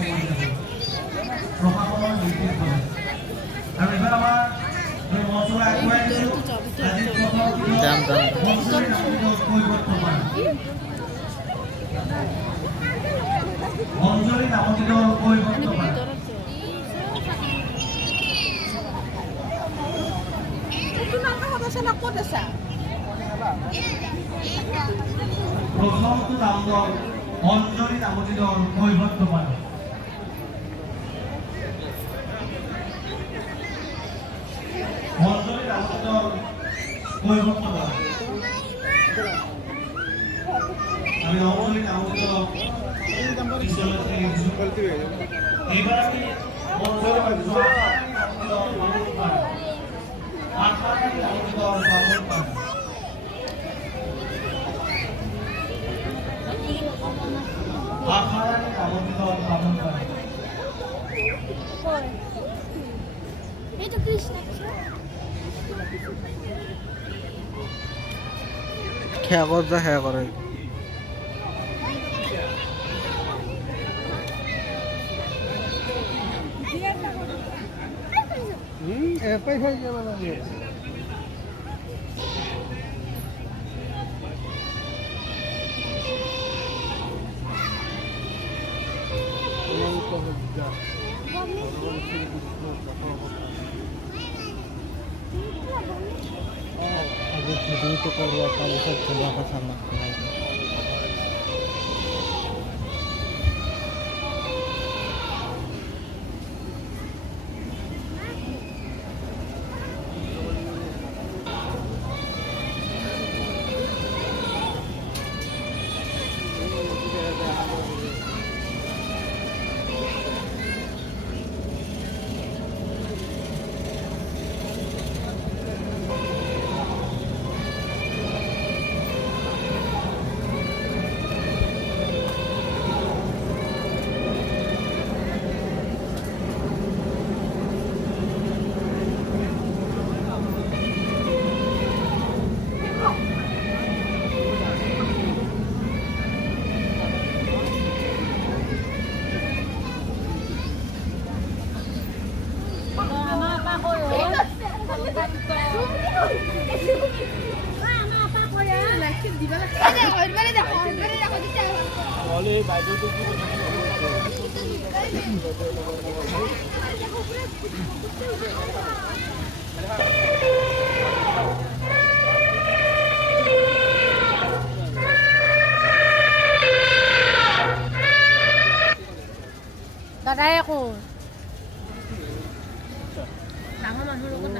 সময় যাব প্ৰশাসনৰ নিৰ্দেশ হয় আৰু এবাৰ আমাৰ মঞ্চলৈ আগুৱাই দিছোঁ আজি অঞ্জলি নামতিত কৈবৰ্তমান প্ৰথমটো নাম দল অঞ্জলি নামতিত কৈবৰ্তমান অঞ্জলি নামতিত কৈবৰ্তমান আমি অঞ্জলি নামতিত এইবাৰ আমি খেয়া কৰ যা খেয়া কৰে ভিডিও তো কৰবো তাহলে সব চলে আসা সামনে দাদাই আকৌ ডাঙৰ মানুহৰ লগত